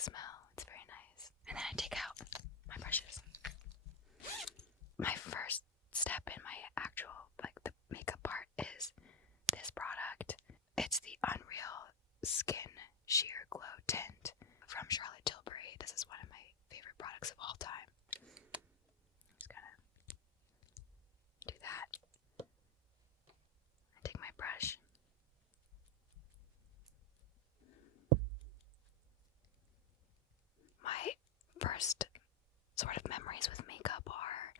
the smell. It's very nice. And then I take out my brushes. My first step in my actual, like, the makeup part is this product. It's the Unreal Skin Sheer Glow Tint from Charlotte Tilbury. This is one of my favorite products of all time. I'm just gonna do that. I take my brush. My first sort of memories with makeup are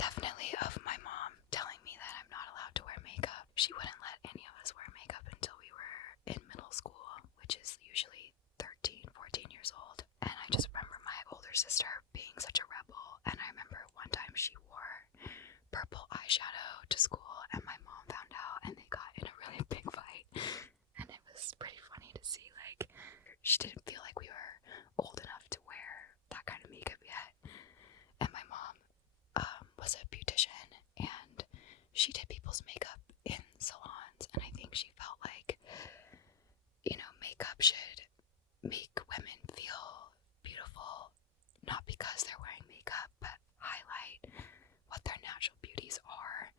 definitely of my mom telling me that I'm not allowed to wear makeup. She wouldn't let any of us wear makeup until we were in middle school, which is usually 13, 14 years old. And I just remember my older sister being such a rebel. And I remember one time she wore purple eyeshadow to school and my mom found out and they got in a really big fight. And it was pretty funny to see, like, she didn't feel like we were old enough to wear that kind of makeup yet. And my mom was a beautician and she did people's makeup in salons, and I think she felt like, you know, makeup should make women feel beautiful, not because they're wearing makeup, but highlight what their natural beauties are.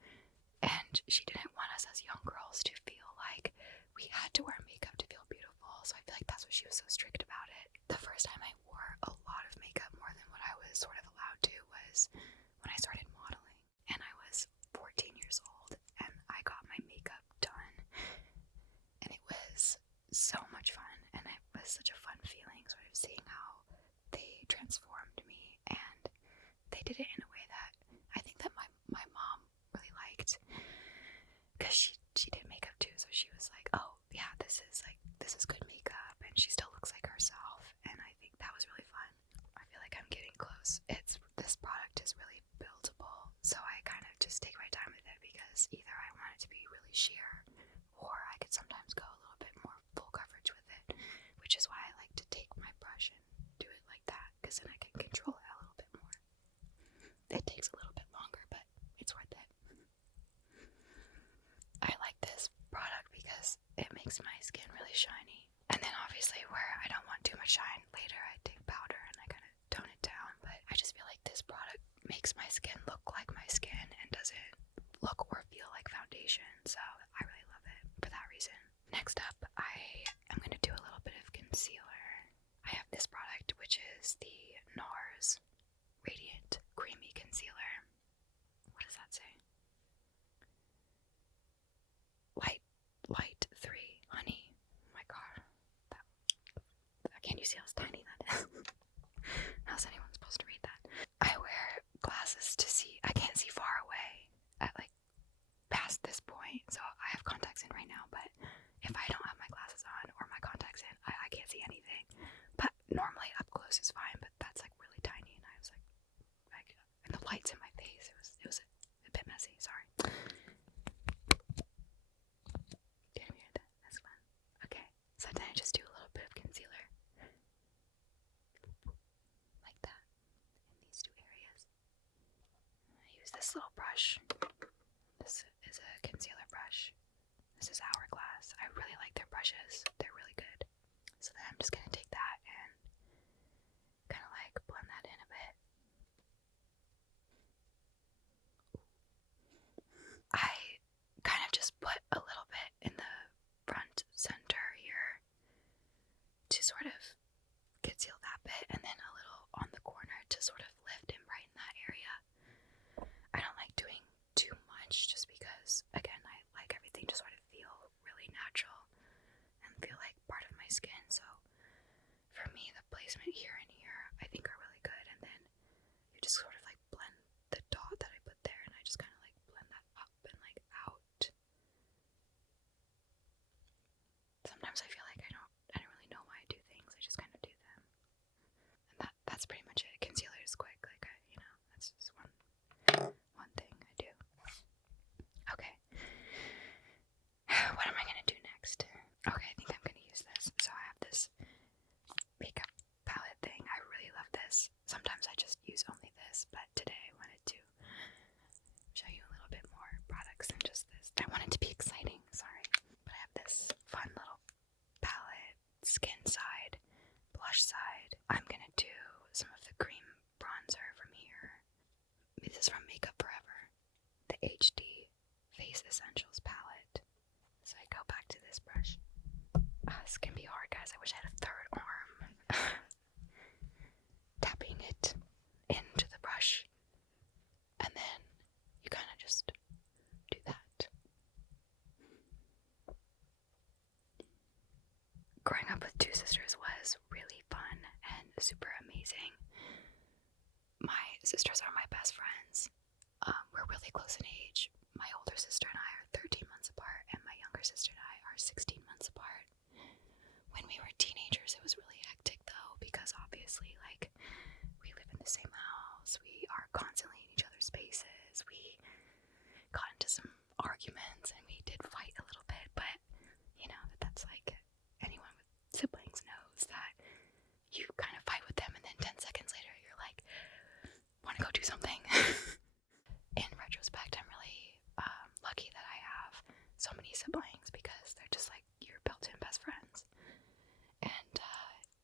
And she didn't want us as young girls to feel like we had to wear makeup to feel beautiful, so I feel like that's what she was so strict about it. The first time I wore a lot of makeup, more than what I was sort of allowed to, was when I started modeling, and I was 14 years old, and I got my makeup done, and it was so much fun, and it was such a fun feeling, sort of seeing how they transformed me, and they did it in a way that I think that my mom really liked, because she did makeup too, so she was like, oh yeah, this is good makeup, and she still looks like herself, and I think that was really fun. I feel like I'm getting close. This product is really buildable, so I kind of just take my time with it, because either I want it to be really sheer, or I could sometimes go a little bit more full coverage with it, which is why I like to take my brush and do it like that, because then I can control it a little bit more. It takes a little bit longer, but it's worth it. I like this product because it makes my skin really shiny. And then obviously where I don't want too much shine, later I take powder and I kind of tone it down. But I just feel like this product makes my skin look like my skin and doesn't look or feel like foundation. So I really love it for that reason. Next up, I am going to do a little bit of concealer. I have this product, which is the NARS Radiant Creamy Concealer. What does that say? Light 3 honey. Oh my god. Can't you see how tiny that is? How's anyone supposed to read that? I wear glasses to see. I can't see far away at like past this point, so I have contacts in right now, but if I don't have my glasses on or my contacts in, I can't see anything. But normally up close is fine, but that's like really tiny, and I was like and the light's in my face. It was a bit messy, sorry. Didn't hear that. That's fun. Okay, so then I just do a little bit of concealer. Like that. In these two areas. I use this little brush. This is a concealer brush. This is Hourglass. I really like their brushes. They're really good. So then I'm just going to take that and kind of like blend that in a bit. I kind of just put a little bit in the front center here to sort of conceal that bit, and then a little on the corner to sort of lift and brighten that area. I don't like doing too much just because, again, I like everything to sort of feel really natural and feel like part of my skin. So for me, the placement here and here I think are really good, and then you just sort of like blend the dot that I put there, and I just kind of like blend that up and like out. Sometimes I feel like I don't really know why I do things. I just kind of do them, and that's pretty much it. Concealer is quick, like that's just one thing I do. Okay. What am I gonna do next? Okay, I think I'm gonna use this. So I have this makeup palette thing. I really love this. Sometimes I just use only this, but today I wanted to show you a little bit more products than just this. I wanted to be exciting, sorry. But I have this fun little palette, skin side, blush side, This can be hard, guys. I wish I had a third arm. Tapping it into the brush, and then you kind of just do that. Growing up with two sisters was really fun and super amazing. My sisters are my best friends. We're really close in age. My older sister and I are 13 months apart, and my younger sister and I are 16 months apart. When we were teenagers, it was really hectic though, because obviously, like, we live in the same house, we are constantly in each other's spaces, we got into some arguments, and we did fight a little bit, but, you know, that's like, anyone with siblings knows that you kind of fight with them, and then 10 seconds later, you're like, want to go do something? In retrospect, I'm really lucky that I have so many siblings, because they're just like your built-in best friends. And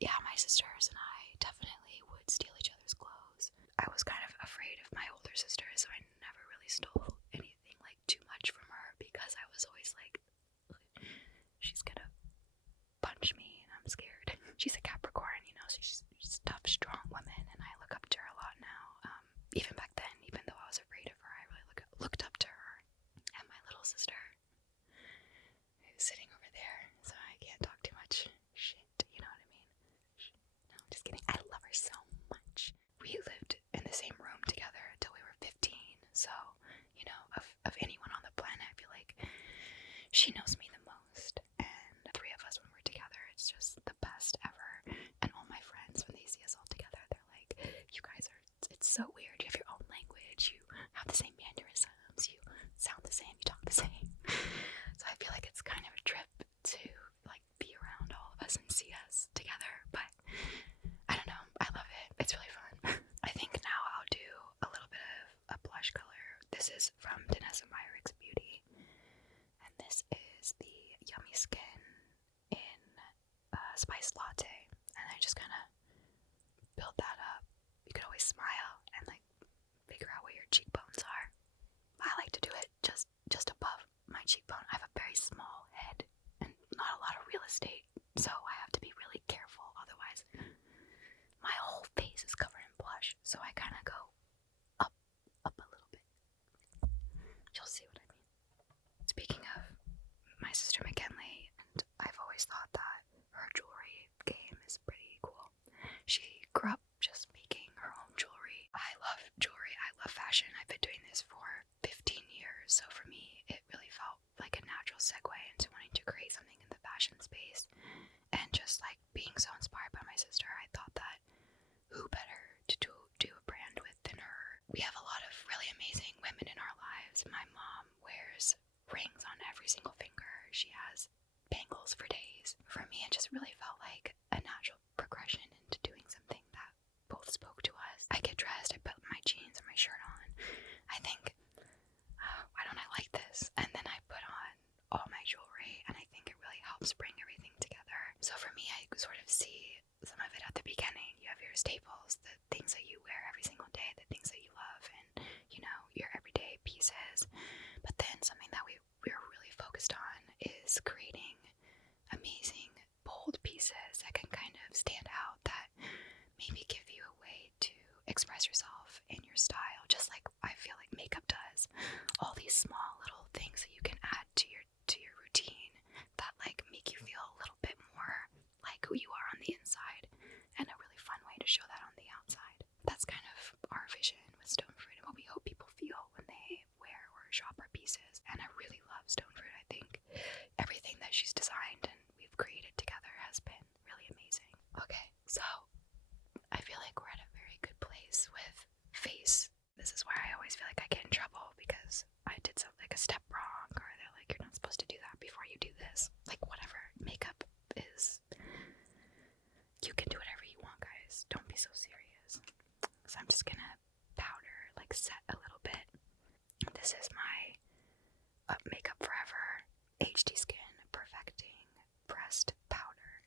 yeah, my sisters and I definitely would steal each other's clothes. I was kind of afraid of my older sister, so I never really stole anything like too much from her, because I was always like, she's gonna punch me and I'm scared. She's a Capricorn, you know, so she's a tough, strong woman, and I look up to her a lot now. Even back then, even though I was afraid of her, I really looked up to her. And my little sister, who's sitting over there, so I can't talk too much shit, you know what I mean? No, just kidding. I love her so much. We lived in the same room together until we were 15, so, you know, of anyone on the planet, I feel like she knows me the most. And the three of us, when we're together, it's just the best ever. And all my friends, when they see us all together, they're like, you guys are, it's so weird. You have your own language, you have the same mannerisms, you sound the same, you talk the same. So I feel like it's kind of a trip to like be around all of us and see us together, but I don't know, I love it. It's really fun. I think now I'll do a little bit of a blush color. This is from Danessa Meyericks Beauty, and this is the Yummy Skin in Spiced Latte, and I just kind of build that up. You could always smile and like figure out where your cheekbones are. I like to do it just above my cheekbone. I have a very small head and not a lot of real estate, so I have to be really careful, otherwise my whole face is covered in blush. So I kind of go up a little bit. You'll see what I mean. Speaking of my sister McKinley, and I've always thought that her jewelry game is pretty cool. She grew up just making her own jewelry. I love jewelry, I love fashion. I've been doing this for 15 years, so for me it really felt like a natural segue into wanting to create something in the fashion space. And just like being so inspired by my sister, I thought that who better to do a brand with than her. We have a lot of really amazing women in our lives. My mom wears rings on every single finger. She has bangles for days. For me, it just really felt like a natural progression into doing something that both spoke to us. I get dressed, I put my jeans and my shirt on. I think, why don't I like this? And then I put on all my jewelry, and I think it really helps bring everything together. So for me, I sort of see some of it at the beginning. You have your staples, the things that you wear every single day, the things that you love, and, you know, your everyday pieces. But then something that we're really focused on is creating amazing, bold pieces that can kind of stand out, that maybe give you a way to express yourself in your style, just like I feel like makeup does. All these small little things that you can add to your routine that like make you feel a little bit more like who you are on the inside, and a really fun way to show that on the outside. That's kind of our vision with Stone Fruit and what we hope people feel when they wear or shop our pieces. And I really love Stone Fruit. I think everything that she's designed and we've created together has been really amazing. Okay, so I feel like we're at a very good place with face. This is where I always feel like I get in trouble because I did something like a step wrong, or they're like, you're not supposed to do that before you do this. Like, whatever. Makeup is, you can do whatever you want, guys. Don't be so serious. So I'm just gonna powder, like set a little bit. This is my Makeup Forever HD Skin Perfecting Pressed Powder.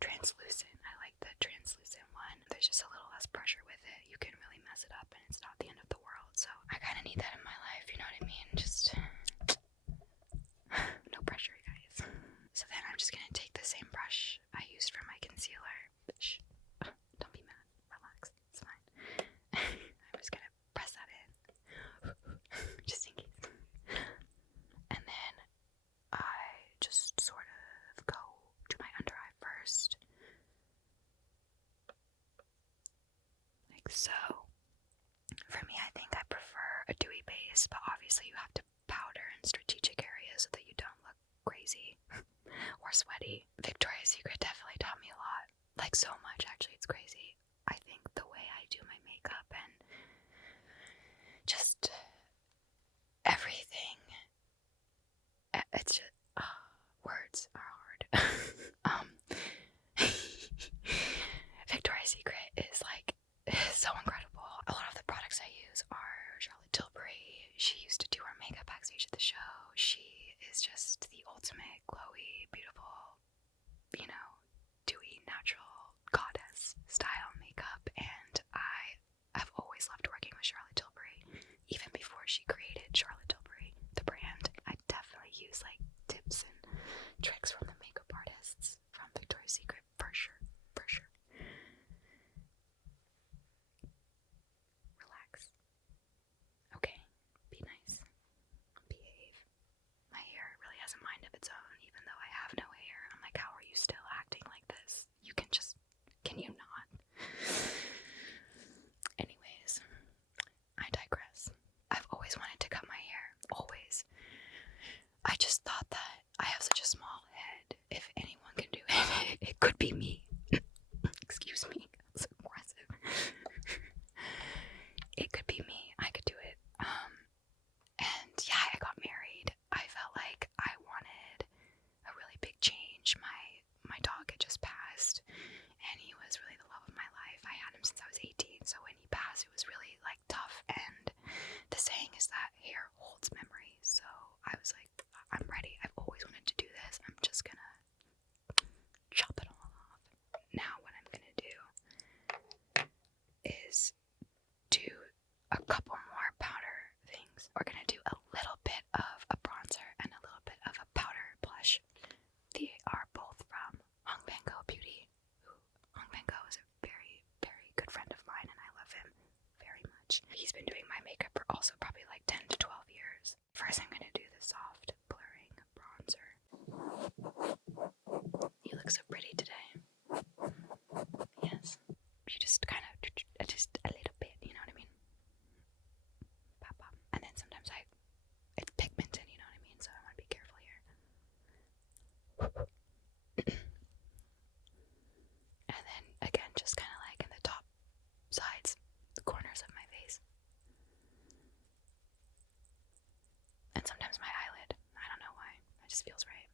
Translucent. I like the translucent one. There's just a little less pressure with it. You can really mess it up and it's not the end of the world. So I kind of need that in my life, you know what I mean? Just no pressure, guys. So then I'm just gonna take the same brush blush I used for my concealer. Shh. Don't be mad. Relax. It's fine. I'm just gonna press that in. Just in case. And then I just sort of go to my under eye first. Like so. For me, I think I prefer a dewy base, but obviously you have to powder in strategic areas so that you don't look crazy or sweaty. Victoria's Secret definitely taught me a lot. Like so much, actually, it's crazy. I think the way I do my makeup and just everything, it's just, words are hard. Victoria's Secret is like so incredible. A lot of the products I use are Charlotte Tilbury. She used to do her makeup backstage at the show. She is just the ultimate glowy, beautiful, you know, dewy, natural goddess style makeup. And I have always loved working with Charlotte Tilbury. Even before she created Charlotte Tilbury, the brand, I definitely use like tips and tricks from the makeup artists from Victoria's Secret for sure. For sure. Relax. Okay, be nice. Behave. My hair really has a mind of its own, even though I have no hair. I'm like, how are you still acting like this? You can just, can you not? Anyways, I digress. I've always wanted to cut my hair. Always. I just thought that I have such a small head. If anyone can do it, it could be me. Excuse me. That's aggressive. It could be me. I could do it. And yeah, I got married. I felt like I wanted a really big change. My dog had just passed, and he was really the love of my life. I had him since I was 18, so when he passed, it was really like tough. And the saying is that hair holds memories. So I was like, I'm ready. I've always wanted to do this. I'm just gonna chop it all off. Now what I'm gonna do is do a couple more powder things. We're gonna do a little bit of a bronzer and a little bit of a powder blush. They are both from Hong Bango Beauty. Hong Bango is a very, very good friend of mine, and I love him very much. He's been doing my makeup for also probably like 10 to 12 years. First, I'm gonna do the soft blurring bronzer. You look so pretty today. Yes. You just kind of, just a little bit, you know what I mean? Pop, pop. And then sometimes it's pigmented, you know what I mean? So I want to be careful here. And then again, just kind of like in the top sides, the corners of my face. And sometimes my eyelid. I don't know why. It just feels right.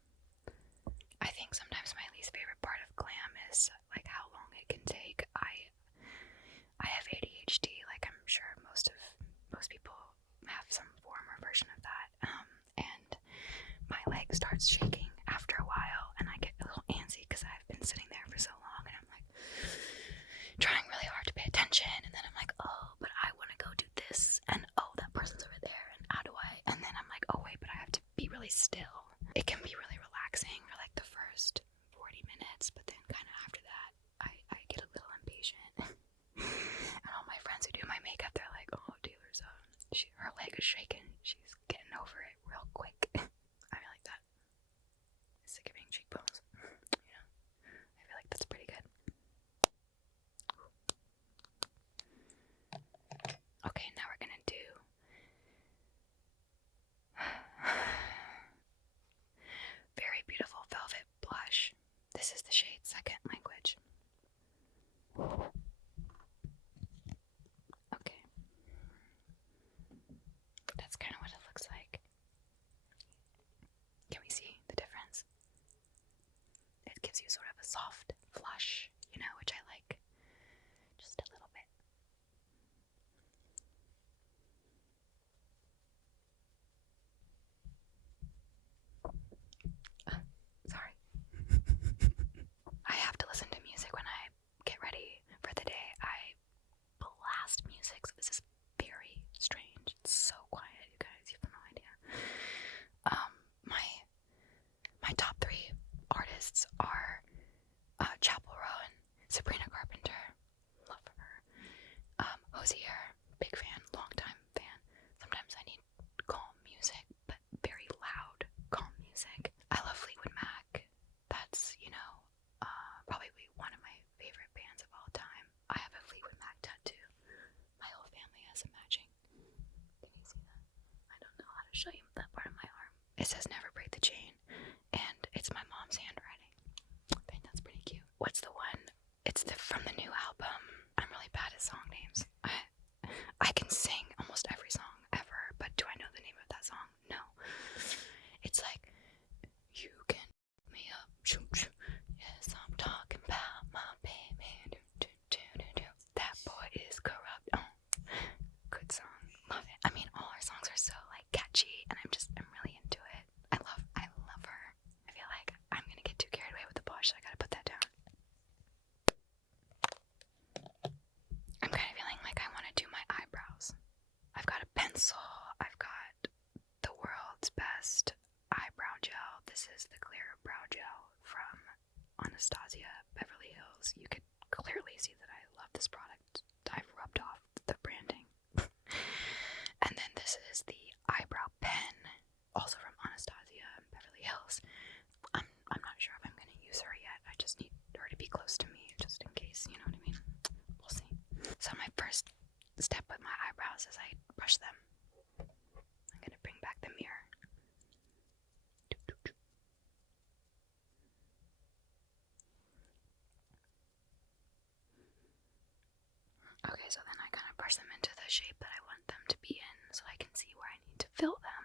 I think sometimes my least favorite part of glam is like how long it can take. I have ADHD, like I'm sure most people have some form or version of that. And my leg starts shaking after a while, and I get a little antsy because I've been sitting there for so long, and I'm like trying really hard to pay attention, and then I'm like, oh, but I want to go do this, and oh, that person's over there, and how do I? And then I'm like, oh wait, but I have to be really still. It can be really relaxing for like the first 40 minutes, but then kind of after that, I get a little impatient. And all my friends who do my makeup, they're like, oh, Taylor's, her leg is shaking. She's getting over it real quick. I feel like that. Sick of being cheekbones. You know? I feel like that's pretty good. Okay, now we're gonna do very beautiful velvet blush. This is the shade Sabrina Carpenter, love her. Hosier, big fan, long time fan. Sometimes I need calm music, but very loud calm music. I love Fleetwood Mac. That's, probably one of my favorite bands of all time. I have a Fleetwood Mac tattoo. My whole family has a matching. Can you see that? I don't know how to show you that part of my arm. It says never break the chain, and it's my mom's handwriting. I think that's pretty cute. What's the one? It's from the new album. I'm really bad at song names. I can sing almost every song ever, but do I know the name of that song? No. It's like, you can me up, yes, I'm talking about my baby, that boy is corrupt. Oh, good song, love it. I mean, all her songs are so like catchy, and I'm really into it. I love her. I feel like I'm gonna get too carried away with the blush, so I gotta put that down. I'm kind of feeling like I want to do my eyebrows. I've got a pencil. I've got the world's best eyebrow gel. This is the clear brow gel from Anastasia Beverly Hills. You could clearly see that I love this product. I've rubbed off the branding. And then this is the eyebrow pen, also from Anastasia Beverly Hills. I'm not sure if I'm going to use her yet. I just need her to be close to me, just in case, you know what I mean? We'll see. So my first step with my eyebrows is I brush them. I'm going to bring back the mirror. Okay, so then I kind of brush them into the shape that I want them to be in, so I can see where I need to fill them.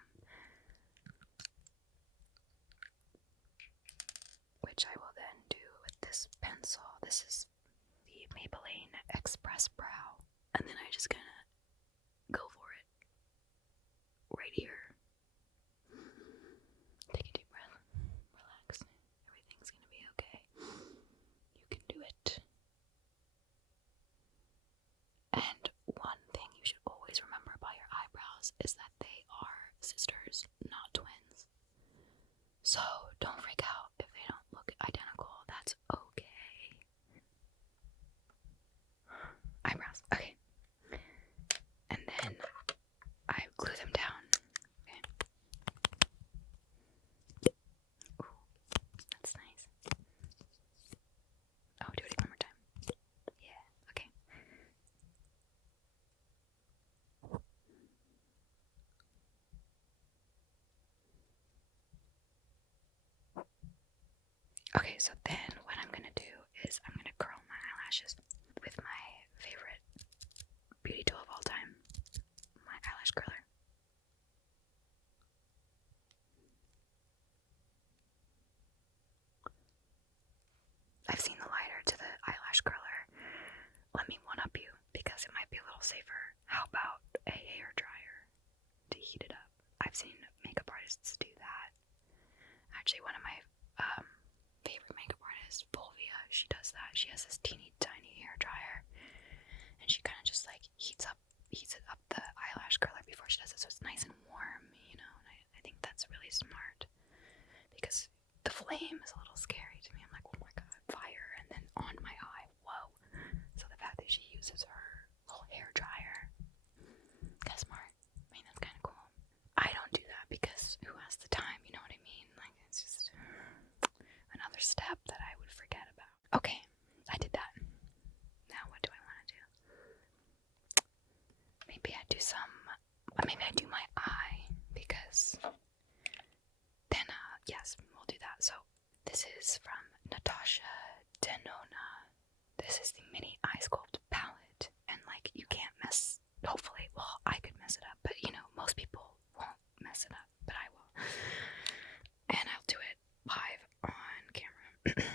Which I will then do with this pencil. This is the Maybelline Express Brow. And then I just kind of go for it. Right here. Take a deep breath. Relax. Everything's gonna be okay. You can do it. And one thing you should always remember about your eyebrows is that they are sisters, not twins. So don't freak out if they don't look identical. That's okay. Eyebrows. Okay. And then I glue them down. Okay. Ooh, that's nice. Oh, do it one more time. Yeah, okay. Okay, so then what I'm gonna do is I'm gonna curl my eyelashes with my favorite beauty tool of all time, my eyelash curler. I've seen the lighter to the eyelash curler. Let me one-up you, because it might be a little safer. How about a hair dryer to heat it up? I've seen makeup artists do that. Actually, one of my favorite makeup artists, Fulvia, she does that. She has this teeny tiny hair dryer, and she kind of just like heats it up the eyelash curler before she does it, so it's nice and warm, and I think that's really smart, because the flame is a little scary to me. I'm like, oh my god, fire, and then on my eye, whoa. So the fact that she uses her little hair dryer, kind of smart. I mean, that's kind of cool. I don't do that because who has the time, you know what I mean? Like, it's just another step that I would forget about. Okay, I did that. Now what do I want to do? Maybe I do my eye, because then, yes, we'll do that. So this is from Natasha Denona. This is the mini eye sculpt palette, and like, you can't mess, hopefully, well, I could mess it up, but most people won't mess it up, but I will. And I'll do it live on camera.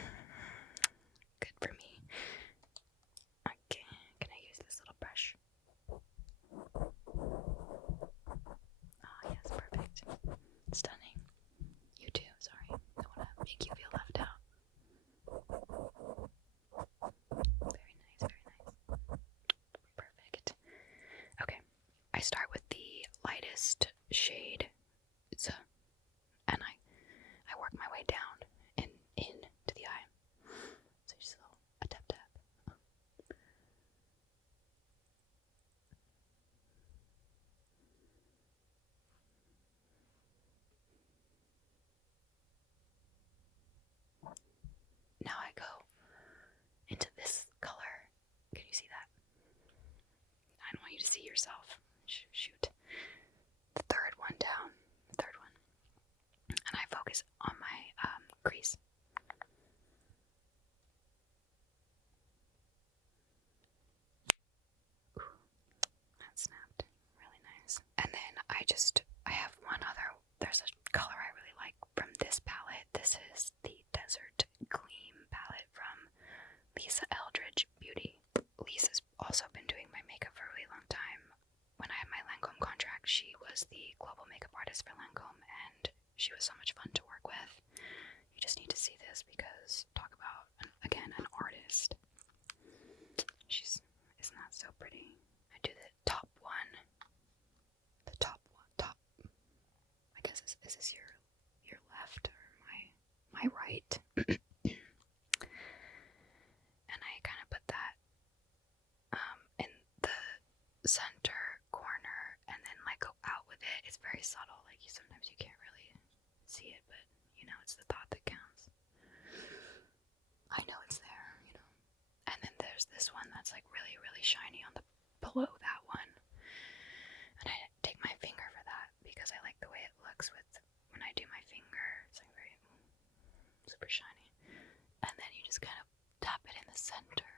Good for me. Okay, can I use this little brush? Oh yes, perfect. Stunning. You too, sorry. I want to make you feel left out. Very nice, very nice. Perfect. Okay, I start with the lightest shade. It's I have one other, there's a color I really like from this palette. This is the Desert Gleam palette from Lisa Eldridge Beauty. Lisa's also been doing my makeup for a really long time. When I had my Lancôme contract, she was the global makeup artist for Lancôme, and she was so much fun to work with. You just need to see this because talk about, again, an artist. Isn't that so pretty? I do the top one. The top one, top. I guess is this your left or my right? And I kind of put that in the center corner, and then like go out with it. It's very subtle. Like sometimes you can't really see it, but you know, it's the thought that counts. I know it's there, you know. And then there's this one that's like really, really shiny on the below that one. And I take my finger for that because I like the way it looks with when I do my finger. It's like very super shiny. And then you just kind of tap it in the center.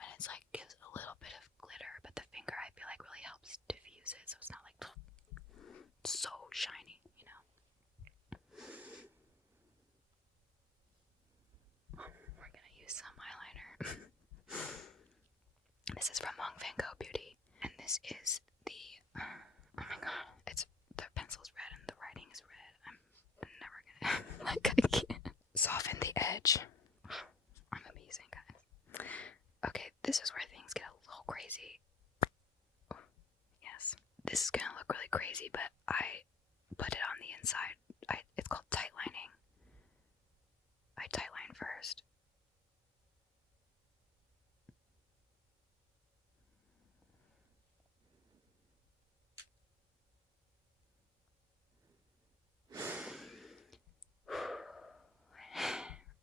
And it's like gives a little bit of glitter, but the finger I feel like really helps diffuse it, so it's not like so shiny, you know. We're gonna use some eyeliner. This is from Hong Van Gogh Beauty, and this is the, oh my god, the pencil's red and the writing is red. I'm never gonna, like, I can't. Soften the edge. I'm amazing, guys. Okay, this is where things get a little crazy. Yes, this is gonna look really crazy, but I put it on the inside. It's called tight lining. I tight line first.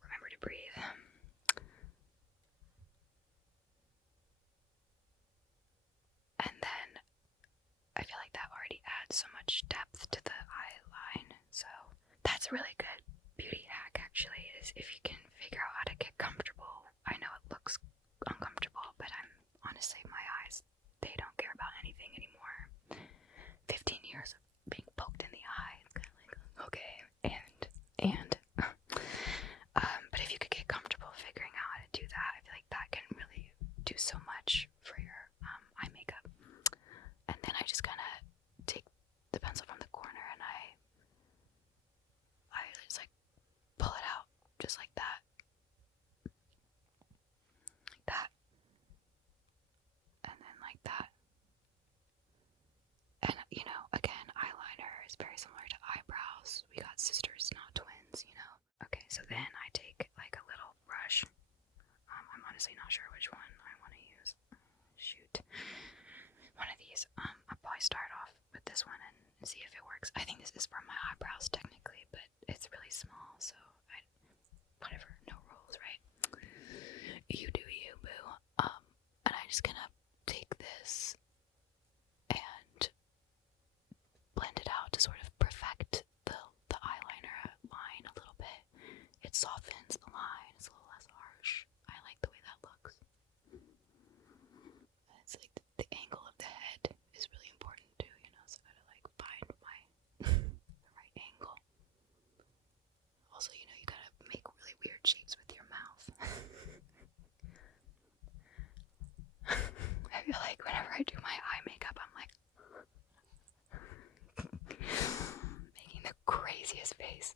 Remember to breathe. And then I feel like that already adds so much depth to the eye line. So that's a really good beauty hack, actually, is if you can figure out how to get comfortable. I know it looks uncomfortable, but honestly, my eyes, they don't care about anything anymore. 15 years of being poked in the eye, it's kind of like, okay, but if you could get comfortable figuring out how to do that, I feel like that can really do so much for your eye makeup. And then I just kind of take the pencil from the corner and I just like pull it out just like that. Like that. And then like that. And you know, again, eyeliner is very similar to eyebrows. We got sisters, not twins, you know. Okay, so then I take like a little brush. I'm honestly not sure which one I want to use. Shoot. One of these. I'll probably start off with this one and see if it works. I think this is for my eyebrows technically, but it's really small, so whatever, no rules, right? You do you, boo. And I'm just gonna take this and blend it out to sort of perfect the eyeliner line a little bit. It softens the line, it's a little less harsh. I like the way that looks. It's like the angle of the head is really important too, you know, so I gotta like find my the right angle. Also, you know, you gotta make really weird shapes with your mouth. I feel like whenever I do my eye makeup, I'm like making the craziest face.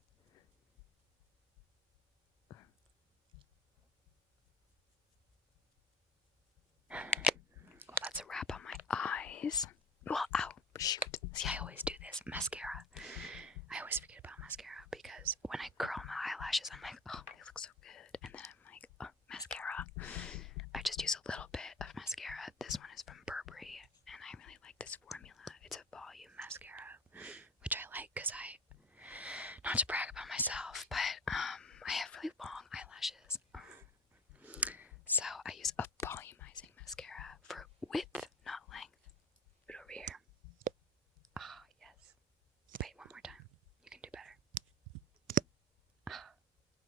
Well, that's a wrap on my eyes. Well, ow, shoot. See, I always do this. Mascara. I always forget about mascara because when I curl my eyelashes, I'm like, oh, they look so good. And then I'm like, oh, mascara. I just use a little bit of mascara. This one is from Burberry, and I really like this formula. It's a volume mascara, which I like because not to brag about myself, but I have really long eyelashes. So I use a volumizing mascara for width, not length. Put it over here. Oh, yes. Wait, one more time. You can do better. Oh,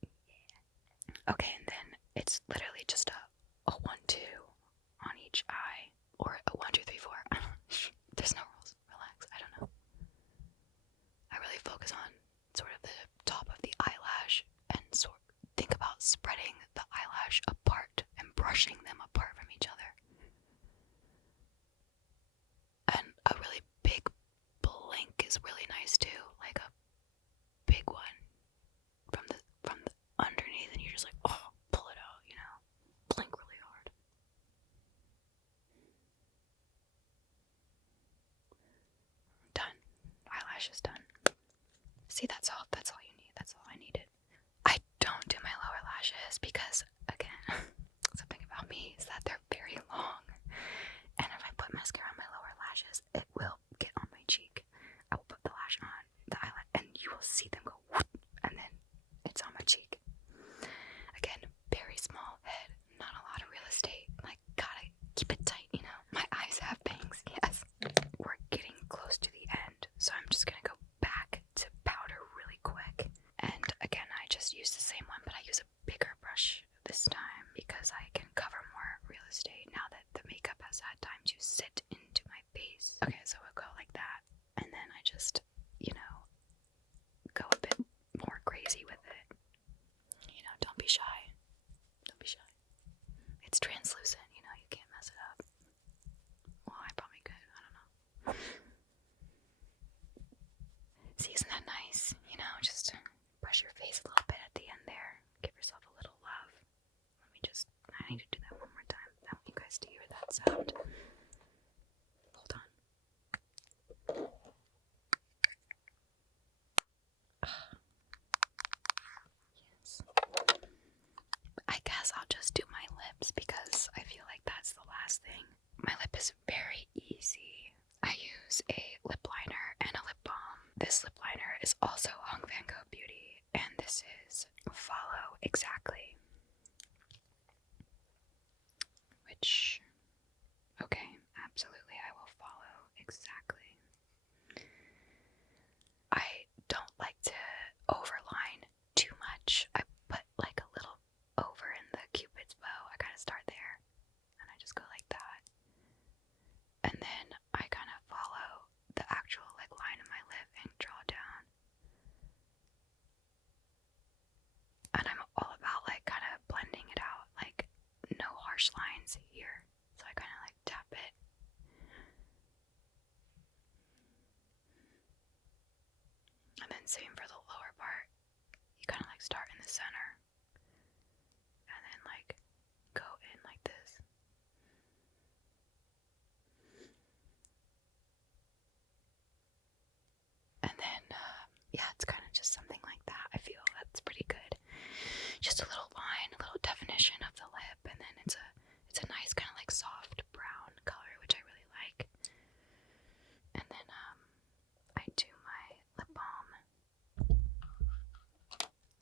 yeah. Okay, and then it's literally just a 1-2 on each is also Hong Van Gogh Beauty, and this is Follow Exactly. Which, okay, absolutely, I will follow exactly. I don't like to overline too much. I put like a little over in the cupid's bow. I kind of start there, and I just go like that. And then I kind of follow the actual like line of my lip and draw down. And I'm all about like kind of blending it out, like no harsh lines here. So I kind of like tap it. And then same for the lower part. You kind of like start in the center and then like go in like this. And then, yeah, it's kind of just something like that. I feel that's pretty good. Just a little line, a little definition of the lip, and then it's a nice kind of like soft brown color, which I really like. And then I do my lip balm.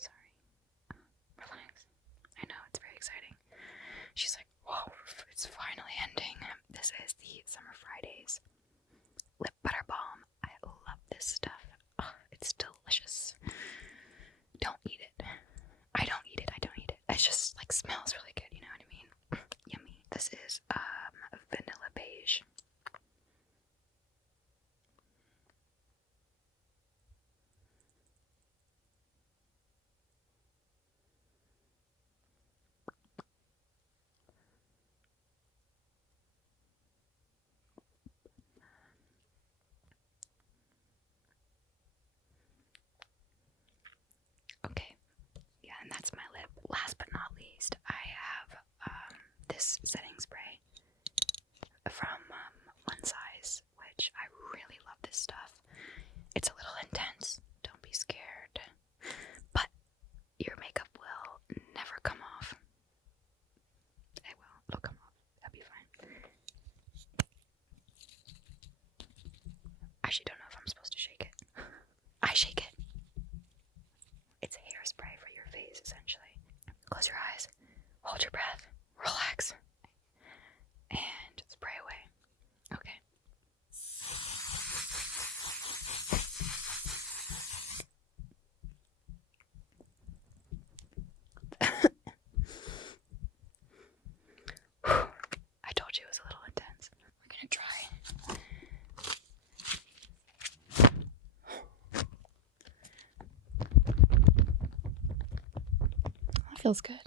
Sorry. Relax. I know, it's very exciting. She's like, whoa, it's finally ending. This is the Summer Fridays lip butter balm. I love this stuff. Oh, it's delicious. Don't eat it. I don't eat it. It just like smells really good, you know what I mean? Yummy. This is vanilla beige. Okay, yeah, and that's my lip. Last but not least, I have this setting spray from One Size, which I really love this stuff. It's a little intense, don't be scared, but your makeup will never come off. It will, it'll come off, that'll be fine. I actually don't know if I'm supposed to shake it. I shake it. It's hairspray for your face, essentially. Close your eyes, hold your breath, relax, and spray away. Okay. I told you it was a little intense. We're gonna try. That feels good.